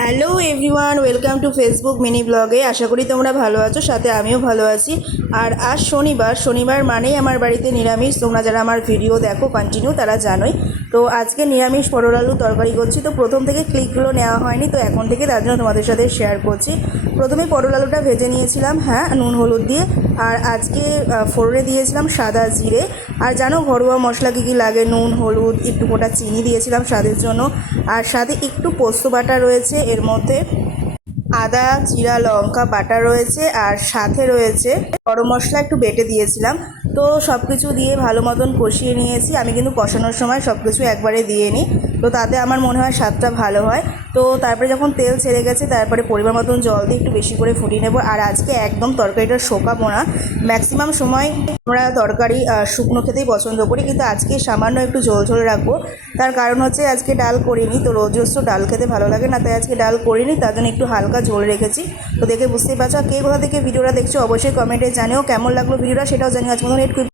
Hello everyone, welcome to Facebook mini ব্লগে। আশা করি তোমরা ভালো আছো, সাথে আমিও ভালো আছি। আর আজ শনিবার মানেই আমার বাড়িতে নিরামিষ। তোমরা যারা আমার ভিডিও দেখো কন্টিনিউ তারা জানোই। তো আজকে নিরামিষ পটল আলু তরকারি করছি। তো প্রথম থেকে ক্লিকগুলো নেওয়া হয়নি, তো এখন থেকে তার জন্য তোমাদের সাথে শেয়ার করছি। প্রথমে পটল আলুটা ভেজে নিয়েছিলাম, হ্যাঁ, নুন হলুদ দিয়ে। আর আজকে ফোড়নে দিয়েছিলাম সাদা জিরে। আর জানো ঘরোয়া মশলা কী কী লাগে, নুন হলুদ, একটু গোটা চিনি দিয়েছিলাম স্বাদের জন্য। আর সাথে একটু পোস্ত বাটা রয়েছে, এর মধ্যে আদা জিরা লঙ্কা বাটা রয়েছে, আর সাথে রয়েছে গরম মশলা একটু বেটে দিয়েছিলাম। তো সব কিছু দিয়ে ভালো মতন কষিয়ে নিয়েছি। আমি কিন্তু কষানোর সময় সব কিছু একবারে দিয়ে নিই, তো তাতে আমার মনে হয় স্বাদটা ভালো হয়। তো তারপরে যখন তেল ছেড়ে গেছে তারপরে পরিমাণ মতন জল দিয়ে একটু বেশি করে ফুটিয়ে নেব। আর আজকে একদম তরকারিটা শোকাবো না। ম্যাক্সিমাম সময় আমরা তরকারি শুকনো খেতেই পছন্দ করি, কিন্তু আজকে সামান্য একটু ঝোল ঝোল রাখবো। তার কারণ হচ্ছে আজকে ডাল করিনি, তো রোজস্ব ডাল খেতে ভালো লাগে না, তাই আজকে ডাল করিনি, তার জন্য একটু হালকা ঝোল রেখেছি। তো দেখে বুঝতেই পারছো। কে কোথা থেকে ভিডিওটা দেখছো অবশ্যই কমেন্টে জানিও, কেমন লাগলো ভিডিওটা সেটাও জানিও। আজ মতন একটু